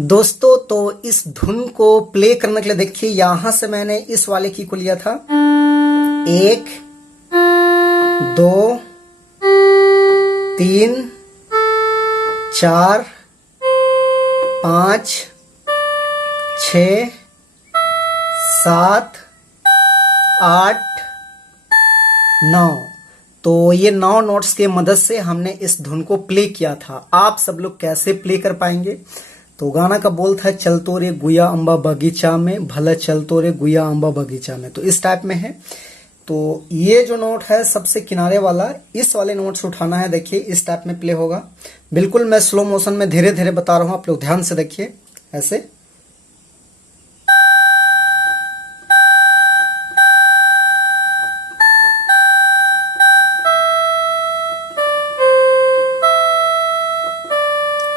दोस्तों तो इस धुन को प्ले करने के लिए देखिए यहां से मैंने इस वाले की को लिया था 1 2 3 4 5 6 7 8 9। तो ये 9 नोट्स के मदद से हमने इस धुन को प्ले किया था। आप सब लोग कैसे प्ले कर पाएंगे? तो गाना का बोल था चल तो रे गुया अम्बा बगीचा में, भला चल तो रे गुया अम्बा बगीचा में। तो इस टाइप में है। तो ये जो नोट है सबसे किनारे वाला, इस वाले नोट से उठाना है। देखिए इस टाइप में प्ले होगा। बिल्कुल मैं स्लो मोशन में धीरे धीरे बता रहा हूं, आप लोग ध्यान से देखिए। ऐसे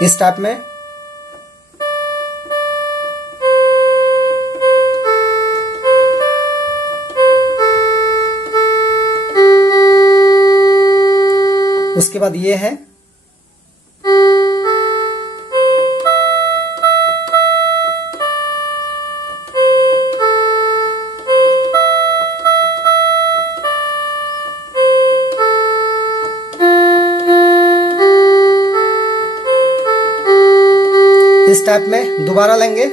इस टाइप में उसके बाद ये है इस टाइप में दोबारा लेंगे।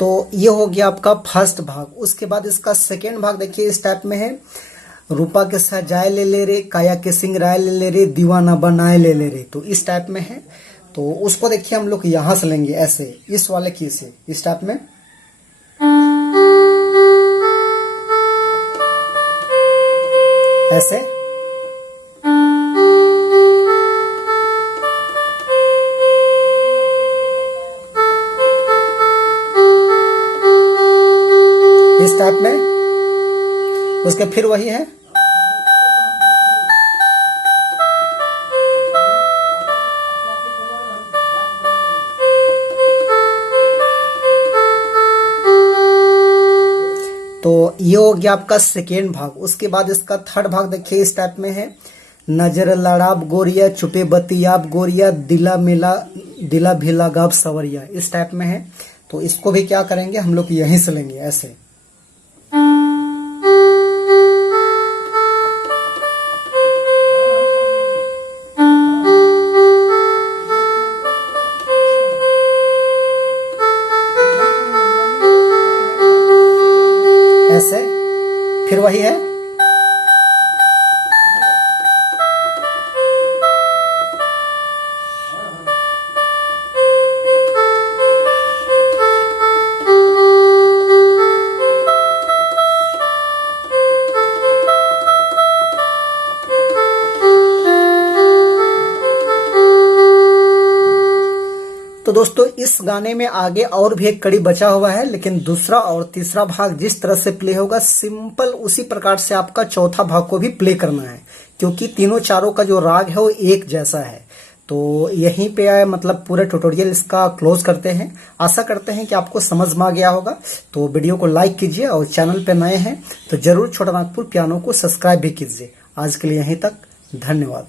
तो ये हो गया आपका फर्स्ट भाग। उसके बाद इसका सेकेंड भाग देखिए इस टाइप में है। रूपा के सजाए ले ले रे, काया के सिंगराए ले ले रे, दीवाना बनाए ले ले रे। तो इस टाइप में है। तो उसको देखिए हम लोग यहां से लेंगे ऐसे, इस वाले की से इस टाइप में। ऐसे इस टाइप में। उसके फिर वही है तो ये हो गया आपका सेकेंड भाग। उसके बाद इसका थर्ड भाग देखिए इस टाइप में है। नजर लड़ाब गोरिया, चुपे बतियाब गोरिया, दिला मिला दिला भिला गाब सवरिया। इस टाइप में है। तो इसको भी क्या करेंगे हम लोग यहीं से लेंगे ऐसे। ऐसे फिर वही है। तो दोस्तों इस गाने में आगे और भी एक कड़ी बचा हुआ है, लेकिन दूसरा और तीसरा भाग जिस तरह से प्ले होगा सिंपल उसी प्रकार से आपका चौथा भाग को भी प्ले करना है, क्योंकि तीनों चारों का जो राग है वो एक जैसा है। तो यहीं पे मतलब पूरे ट्यूटोरियल इसका क्लोज करते हैं। आशा करते हैं कि आपको समझ में आ गया होगा। तो वीडियो को लाइक कीजिए और चैनल पे नए हैं तो जरूर छोटा नागपुर पियानो को सब्सक्राइब भी कीजिए। आज के लिए यहीं तक, धन्यवाद।